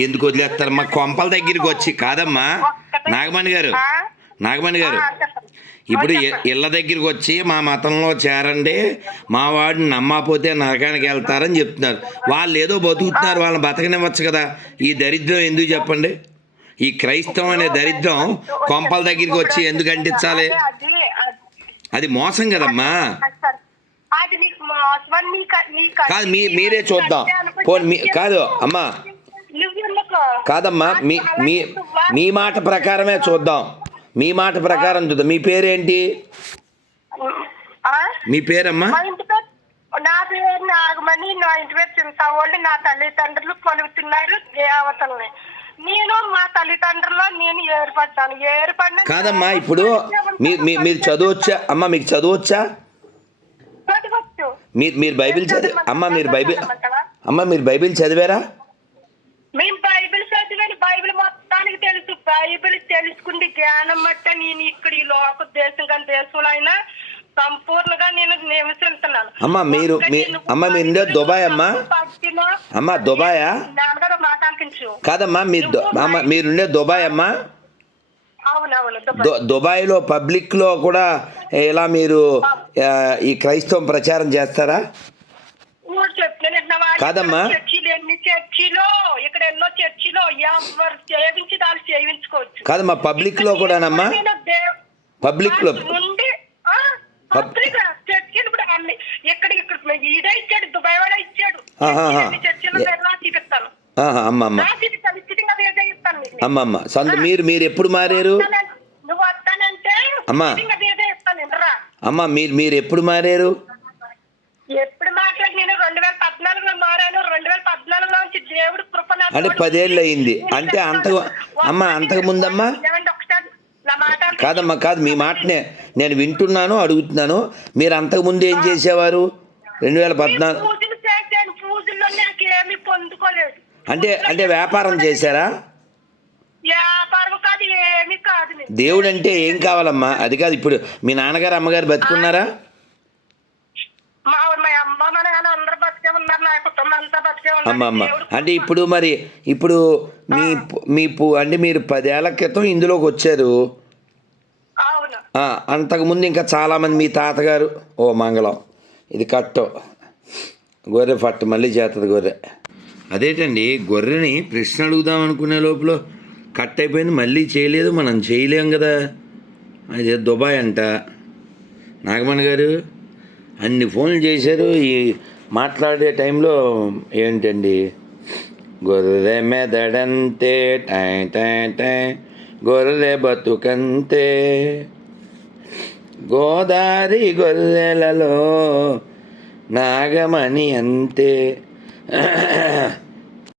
ఎందుకు వదిలేస్తారు? మా కొంపల దగ్గరికి వచ్చి కాదమ్మా. నాగమణి గారు? నాగమణి గారు. ఇప్పుడు. ఇళ్ళ దగ్గరికి వచ్చి మా మతంలో చేరండి. మా వాడిని నమ్మకపోతే నరకానికి వెళ్తారని చెప్తున్నారు. వాళ్ళు ఏదో బతుకుతున్నారు వాళ్ళని బతకనివ్వచ్చు కదా. ఈ దరిద్రం ఎందుకు చెప్పండి? ఈ క్రైస్తవం అనే దరిద్రం కొంపల దగ్గరికి వచ్చి ఎందుకు అంటించాలి? అదే, మోసం కదమ్మా. కాదు మీ మీరే చూద్దాం. పోనీ మీ కాదు అమ్మా? కాదమ్మా మీ మీ మీ మాట ప్రకారమే చూద్దాం. మీ మాట ప్రకారం చూద్దాం. మీ పేరేంటి? మీ పేరమ్మా? మా ఇంటి పేరు నా పేరు నాగమణి. నా ఇంటి పేరు చింతవాళ్ళు నా తల్లిదండ్రులు కొలుగుతున్నారు దేవతల్ని. నేను మా తల్లిదండ్రుల్లో నేను ఏర్పడ్డాను. ఏర్పడిన కాదమ్మా ఇప్పుడు మీరు చదవచ్చా? అమ్మా మీకు చదవచ్చా? చదవచ్చు. మీరు మీరు బైబిల్ చదివి అమ్మ మీరు బైబిల్ అమ్మ మీరు బైబిల్ చదివారా? బైబిల్ తెలుసుకుంది జ్ఞానం మట్ట నేను ఇక్కడ ఈ లోక దేశం కానీ దేశంలో అయినా సంపూర్ణంగా నేను నివసిస్తున్నాను అమ్మ, మీరు- అమ్మ, మీరు దుబాయ్ అమ్మా? అమ్మ, దుబాయా? నాన్నగారు కాదమ్మా మీరు అమ్మ మీరుండే దుబాయ్ అమ్మా దుబాయ్లో పబ్లిక్లో కూడా ఇలా మీరు ఈ క్రైస్తవం ప్రచారం చేస్తారా? కాదమ్మా. చర్చిలు ఎన్ని చర్చిలో ఇక్కడ ఎన్నో చర్చిలో ఎవరు దాన్ని సేవించుకోవచ్చు కాదమ్మా పబ్లిక్లో కూడానమ్మా. నుండి పబ్లిక్ చర్చిలు కూడా అన్ని ఇక్కడ ఈడే ఇచ్చాడు దుబాయ్ వాడే ఇచ్చాడు. ఆహాహా. ఎన్ని చర్చిలు ఎలా చూపిస్తాను ఆహా, అమ్మ అమ్మ. రాసి ఖచ్చితంగా. అమ్మ అమ్మ. సొంత మీరు మీరు ఎప్పుడు మారారు? వస్తానంటే- నువ్వు వస్తానంటే అమ్మా. ఖచ్చితంగా అమ్మ మీరు మీరు ఎప్పుడు మారారు? ఎప్పుడు మాట్లాడి నేను రెండు వేల పద్నాలుగులో మారాను. రెండు వేల పద్నాలుగులో నుంచి దేవుడు అంటే పదేళ్ళు అయింది. అంటే. అంతకు- అమ్మ, అంతకు ముందమ్మా? కాదమ్మా కాదు మీ మాటనే నేను వింటున్నాను అడుగుతున్నాను. మీరు అంతకుముందు ఏం చేసేవారు? రెండు వేల పద్నాలుగు అంటే అంటే వ్యాపారం చేశారా. దేవుడు అంటే ఏం కావాలమ్మా? అది కాదు ఇప్పుడు మీ నాన్నగారు అమ్మగారు బతుకున్నారా మా మా అమ్మ మా నాన్న అందరూ బతికే ఉన్నారు నా కుటుంబం అంతా బతికే అమ్మ ఉన్నారు అమ్మ దేవుడు అంటే ఇప్పుడు మరి ఇప్పుడు మీ మీ పు- అంటే మీరు పదేళ్ళ క్రితం ఇందులోకి వచ్చారు. అవును. ఆ, అంతకుముందు ఇంకా చాలామంది మీ తాతగారు ఓ మంగళం ఇది కట్టు గొర్రె పట్టు మళ్ళీ చేస్తుంది గొర్రె. అదేటండి గొర్రెని ప్రశ్న అడుగుదాం అనుకునే లోపల కట్ అయిపోయింది మళ్ళీ చేయలేదు మనం చేయలేం కదా. అది దుబాయ్ అంట. నాగమణి గారు అన్ని ఫోన్లు చేశారు. ఈ మాట్లాడే టైంలో ఏంటండి? గొర్రె మెదడంతే టై టై టై గొర్రె బతుకంతే. గోదారి గొర్రెలలో నాగమణి అంతే.